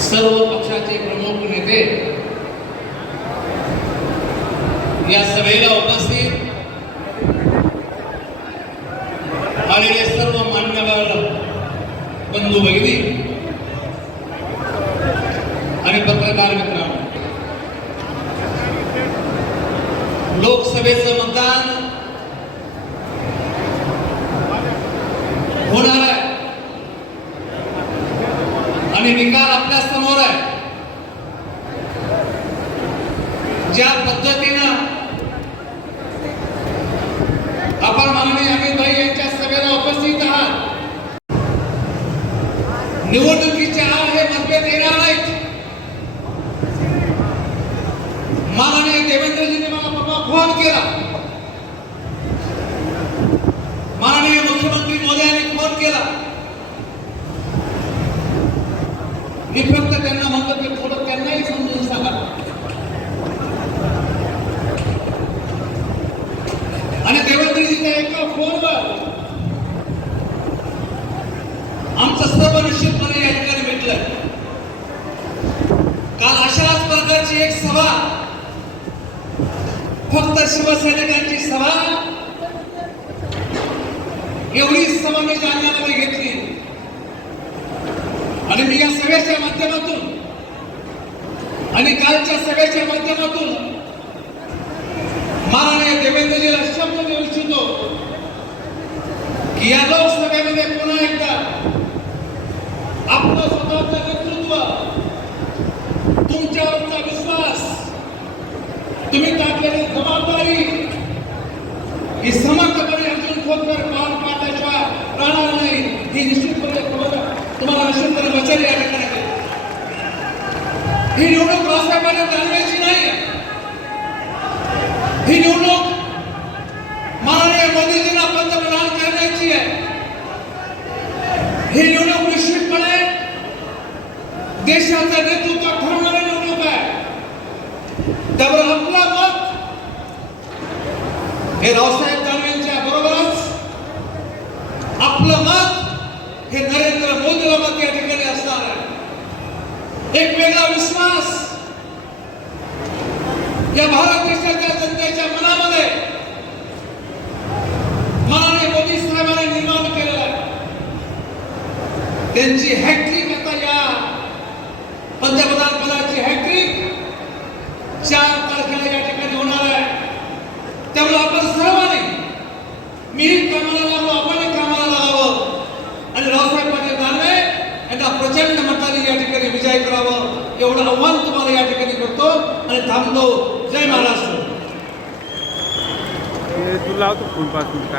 सर्व पक्षाचे प्रमुख नेते या सभेला उपस्थित आलेले सर्व मान्यवर बंधू भगिनी आणि पत्रकार मित्रांनो लोकसभेचं मतदान होणार आहे आणि निकाल आपल्यासमोर आहे. ज्या पद्धतीनं आपण माननीय अमित भाई यांच्या सभेला उपस्थित आहात निवडणुकीच्या आड हे मतभेद येणार नाहीत. माननीय देवेंद्रजींनी मला परवा फोन केला. माननीय मुख्यमंत्री मोदी यांनी फोन केला. मी फक्त त्यांना म्हणतो की थोडं त्यांनाही समजून सांगा. आणि देवेंद्रजीच्या एका फोनवर आमचं सर्व निश्चितपणे या ठिकाणी भेटलं काल अशाच प्रकारची एक सभा फक्त शिवसैनिकांची सभा एवढी सभा मी जालन्यामध्ये घेतली. आणि मी या सभेच्या माध्यमातून आणि कालच्या सभेच्या माध्यमातून माननीय देवेंद्रजीला शब्द देऊ इच्छितो की या लोकसभेमध्ये पुन्हा एकदा आपलं स्वतःचं नेतृत्व तुमच्यावरचा विश्वास तुम्ही टाकलेली जबाबदारी ही समर्थपणे अर्जुन खोतकर पार पाडल्याशिवाय राहणार नाही ही निश्चितपणे तुम्हाला अशुद्ध निश्चितपणे वचन या ठिकाणी ही निवडणूक राष्ट्रपती चालवायची नाही. ही निवडणूक माननीय मोदीजींना पंतप्रधान करण्याची आहे. ही निवडणूक निश्चितपणे देशाचं नेतृत्व ठरवणारी निवडणूक आहे. त्यावर आपला मत हे रावसाहेब दानवेंच्या बरोबरच आपलं मत हे नरेंद्र मोदी बाबा या ठिकाणी असणार आहे. एक वेगळा विश्वास या भारत देशाच्या जनतेच्या मनामध्ये माननीय मोदी साहेबांनी निर्माण केलेला आहे. त्यांची हॅट्रिक आता या पंतप्रधान पदाची हॅट्रिक चार तारखेला या ठिकाणी होणार आहे. त्यामुळे आपण सर्वांनी मी कामाला लागलो आपण कामाला लागावं आणि रावसाहेब पाटील दानवे यांना प्रचंड मताने या ठिकाणी विजय करावं एवढं आव्हान तुम्हाला या ठिकाणी करतो आणि थांबतो जय महाराष्ट्र. तू लावतो फोन पाच मिनिट